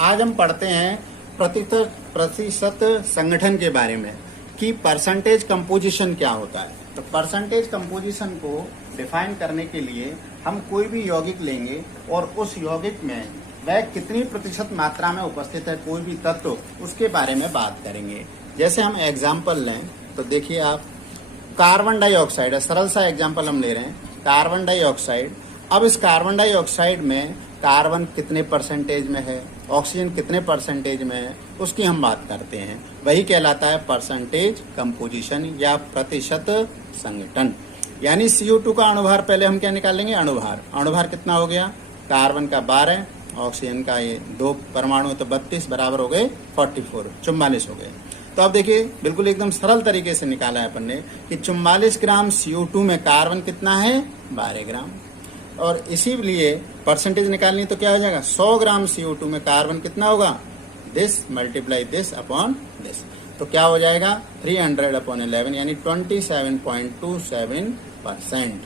आज हम पढ़ते हैं प्रतिशत संगठन के बारे में कि परसेंटेज कंपोजिशन क्या होता है। तो परसेंटेज कंपोजिशन को डिफाइन करने के लिए हम कोई भी यौगिक लेंगे और उस यौगिक में वह कितनी प्रतिशत मात्रा में उपस्थित है, कोई भी तत्व, उसके बारे में बात करेंगे। जैसे हम एग्जाम्पल लें तो देखिए आप, कार्बन डाइऑक्साइड है, सरल सा एग्जाम्पल हम ले रहे हैं, कार्बन डाइऑक्साइड। अब इस कार्बन डाइऑक्साइड में कार्बन कितने परसेंटेज में है, ऑक्सीजन कितने परसेंटेज में है, उसकी हम बात करते हैं। वही कहलाता है परसेंटेज कंपोजिशन या प्रतिशत संगठन। यानी CO2 का अणुभार पहले हम क्या निकालेंगे, अणुभार कितना हो गया, कार्बन का 12, ऑक्सीजन का ये 2 परमाणु तो 32 बराबर हो गए 44, 44 हो गए। तो अब देखिए बिल्कुल एकदम सरल तरीके से निकाला है अपन ने कि 44 ग्राम CO2 में कार्बन कितना है, 12 ग्राम। और इसीलिए परसेंटेज निकालनी तो क्या हो जाएगा, 100 ग्राम CO2 में कार्बन कितना होगा, this multiply this upon this. तो क्या हो जाएगा 300/11 यानी 27.27%।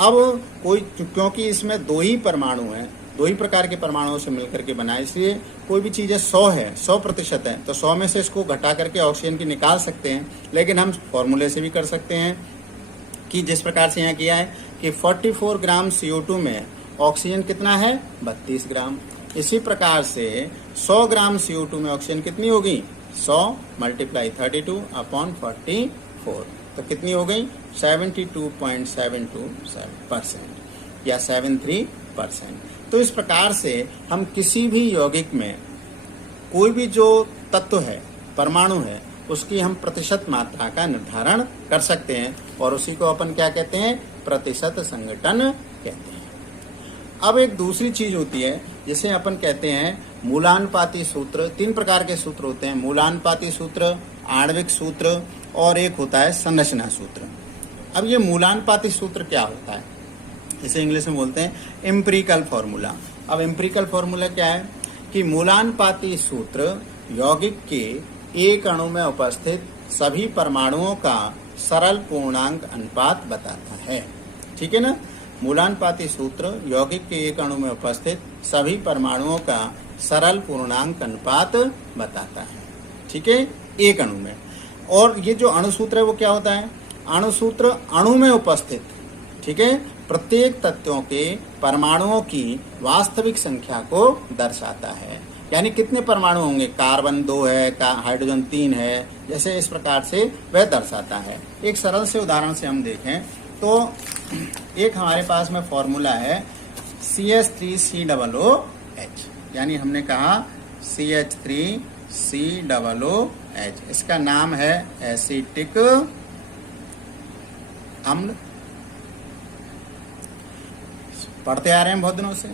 अब कोई, क्योंकि इसमें 2 ही परमाणु हैं, 2 ही प्रकार के परमाणुओं से मिलकर के बना है, इसलिए कोई भी चीज़ है 100 है, 100% है, तो 100 में से इसको घटा करके ऑक्सीजन की निकाल सकते हैं। लेकिन हम फॉर्मूले से भी कर सकते हैं कि जिस प्रकार से यहाँ किया है कि 44 ग्राम CO2 में ऑक्सीजन कितना है, 32 ग्राम। इसी प्रकार से 100 ग्राम CO2 में ऑक्सीजन कितनी होगी, 100 × 32/44, तो कितनी हो गई 72.727% या 73%। तो इस प्रकार से हम किसी भी यौगिक में कोई भी जो तत्व है, परमाणु है, उसकी हम प्रतिशत मात्रा का निर्धारण कर सकते हैं और उसी को अपन क्या कहते हैं, प्रतिशत संगठन कहते हैं। अब एक दूसरी चीज होती है जिसे अपन कहते हैं मूलानुपाती सूत्र। 3 प्रकार के सूत्र होते हैं, मूलानुपाती सूत्र, आणविक सूत्र और एक होता है संरचना सूत्र। अब ये मूलानुपाती सूत्र क्या होता है, इसे इंग्लिश में बोलते हैं एम्पिरिकल फॉर्मूला। अब एम्पिरिकल फॉर्मूला क्या है कि मूलानुपाती सूत्र यौगिक के एक अणु में उपस्थित सभी परमाणुओं का सरल पूर्णांक अनुपात बताता है। ठीक है ना, मूलानुपाती सूत्र यौगिक के एक अणु में उपस्थित सभी परमाणुओं का सरल पूर्णांक अनुपात बताता है। ठीक है, एक अणु में। और ये जो अणुसूत्र है वो क्या होता है, अणुसूत्र अणु में उपस्थित, ठीक है, प्रत्येक तत्वों के परमाणुओं की वास्तविक संख्या को दर्शाता है। यानी कितने परमाणु होंगे, कार्बन 2 है, हाइड्रोजन 3 है, जैसे इस प्रकार से वह दर्शाता है। एक सरल से उदाहरण से हम देखें तो एक हमारे पास में फॉर्मूला है CH3COOH, यानी हमने कहा CH3COOH, इसका नाम है एसिटिक अम्ल। पढ़ते आ रहे हैं बहुत दिनों से।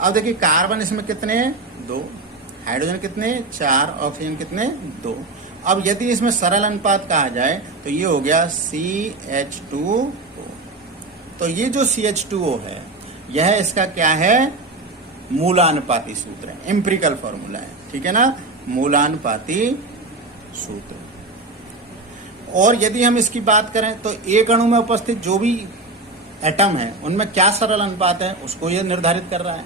अब देखिए कार्बन इसमें कितने हैं, 2, हाइड्रोजन कितने, 4, ऑक्सीजन कितने, 2। अब यदि इसमें सरल अनुपात कहा जाए तो ये हो गया CH2O। तो ये जो CH2O है, यह इसका क्या है, मूलानुपाती सूत्र है, एम्पिरिकल फॉर्मूला है। ठीक है ना, मूलानुपाती सूत्र। और यदि हम इसकी बात करें तो एक अणु में उपस्थित जो भी एटम है उनमें क्या सरल अनुपात है, उसको यह निर्धारित कर रहा है।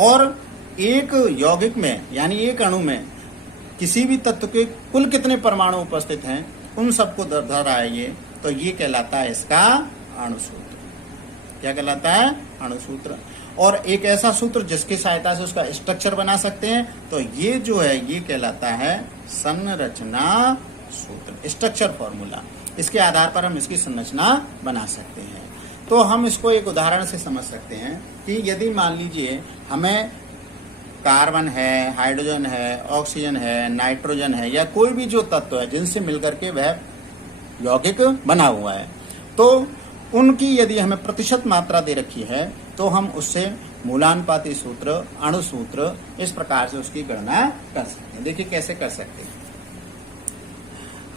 और एक यौगिक में यानी एक अणु में किसी भी तत्व के कुल कितने परमाणु उपस्थित हैं, उन सबको दर्शा रहा है ये, तो ये कहलाता है इसका अणुसूत्र। क्या कहलाता है, अणुसूत्र। और एक ऐसा सूत्र जिसकी सहायता से उसका स्ट्रक्चर बना सकते हैं, तो ये जो है ये कहलाता है संरचना सूत्र, स्ट्रक्चर फॉर्मूला। इसके आधार पर हम इसकी संरचना बना सकते हैं। तो हम इसको एक उदाहरण से समझ सकते हैं कि यदि मान लीजिए हमें कार्बन है, हाइड्रोजन है, ऑक्सीजन है, नाइट्रोजन है, या कोई भी जो तत्व है जिनसे मिलकर के वह यौगिक बना हुआ है, तो उनकी यदि हमें प्रतिशत मात्रा दे रखी है तो हम उससे मूलानुपाती सूत्र, अणुसूत्र, इस प्रकार से उसकी गणना कर सकते हैं। देखिए कैसे कर सकते हैं।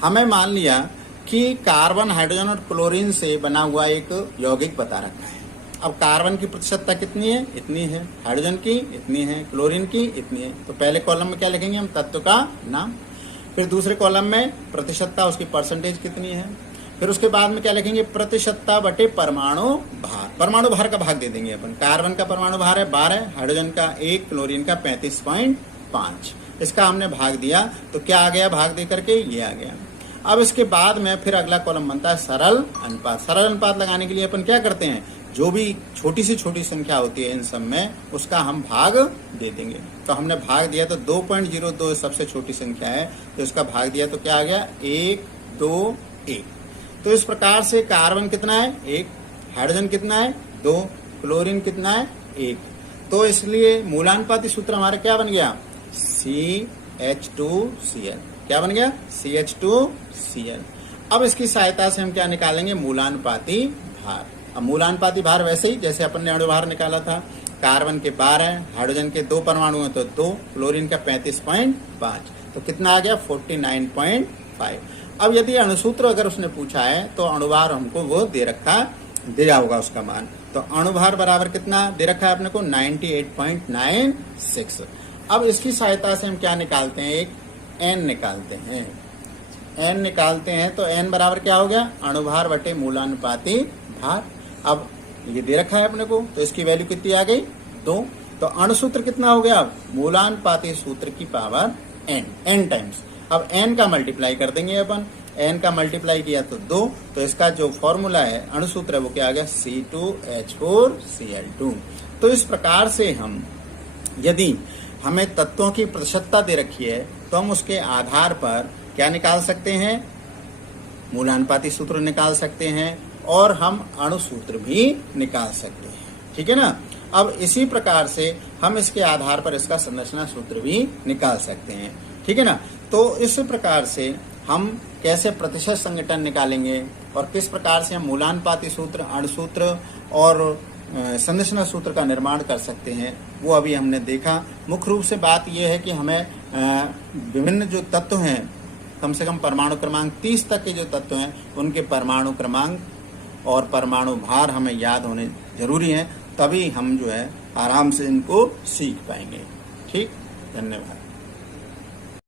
हमें मान लिया कि कार्बन, हाइड्रोजन और क्लोरीन से बना हुआ एक यौगिक बता रखा है। अब कार्बन की प्रतिशतता कितनी है, इतनी है, हाइड्रोजन की इतनी है, क्लोरीन की इतनी है। तो पहले कॉलम में क्या लिखेंगे हम, तत्व का नाम। फिर दूसरे कॉलम में प्रतिशतता, उसकी परसेंटेज कितनी है। फिर उसके बाद में क्या लिखेंगे, प्रतिशतता बटे परमाणु भार। परमाणु भार का भाग दे देंगे अपन। कार्बन का परमाणु भार है 12, हाइड्रोजन का 1, क्लोरीन का 35.5। 5। इसका हमने भाग दिया तो क्या आ गया, भाग दे करके ये आ गया। अब इसके बाद में फिर अगला कॉलम बनता है सरल अनुपात। सरल अनुपात लगाने के लिए अपन क्या करते हैं, जो भी छोटी से छोटी संख्या होती है इन सब में उसका हम भाग दे देंगे। तो हमने भाग दिया तो 2.02 सबसे छोटी संख्या है तो इसका भाग दिया तो क्या आ गया 1 2 1। तो इस प्रकार से कार्बन कितना है 1, हाइड्रोजन कितना है 2, क्लोरीन कितना है 1। तो इसलिए मूलानुपाती सूत्र हमारा क्या बन गया CH2Cl। क्या बन गया CH2Cl। अब इसकी सहायता से हम क्या निकालेंगे, मूलानुपाती भार। अब मूलानुपाती भार वैसे ही जैसे अपन ने अणुभार निकाला था, कार्बन के 12, हाइड्रोजन के 2 परमाणु हैं तो 2, क्लोरीन का 35.5, तो कितना आ गया 49.5। अब यदि अणुसूत्र अगर उसने पूछा है तो अणुभार हमको वो दे दिया होगा उसका मान। तो अणुभार बराबर कितना दे रखा है अपने को 98.96। अब इसकी सहायता से हम क्या निकालते हैं, एक n निकालते हैं। n निकालते हैं तो n बराबर क्या हो गया, अणुभार बटे मूलानुपाती भार। अब ये दे रखा है अपने को तो इसकी वैल्यू कितनी आ गई 2। तो अणुसूत्र कितना हो गया, मूलानुपाती सूत्र की पावर n टाइम्स। अब n का मल्टीप्लाई कर देंगे अपन, n का मल्टीप्लाई किया तो 2। तो इसका जो फॉर्मूला है अणुसूत्र है वो क्या आ गया C2H4Cl2। तो इस प्रकार से हम यदि हमें तत्वों की प्रतिशतता दे रखी है तो हम उसके आधार पर क्या निकाल सकते हैं, मूलानुपाती सूत्र निकाल सकते हैं और हम अणुसूत्र भी निकाल सकते हैं। ठीक है ना। अब इसी प्रकार से हम इसके आधार पर इसका संरचना सूत्र भी निकाल सकते हैं। ठीक है ना। तो इस प्रकार से हम कैसे प्रतिशत संघटन निकालेंगे और किस प्रकार से हम मूलानुपाती सूत्र, अणुसूत्र और संरचना सूत्र का निर्माण कर सकते हैं वो अभी हमने देखा। मुख्य रूप से बात यह है कि हमें विभिन्न जो तत्व हैं, कम से कम परमाणु क्रमांक 30 तक के जो तत्व हैं उनके परमाणु क्रमांक और परमाणु भार हमें याद होने जरूरी हैं, तभी हम जो है आराम से इनको सीख पाएंगे। ठीक, धन्यवाद।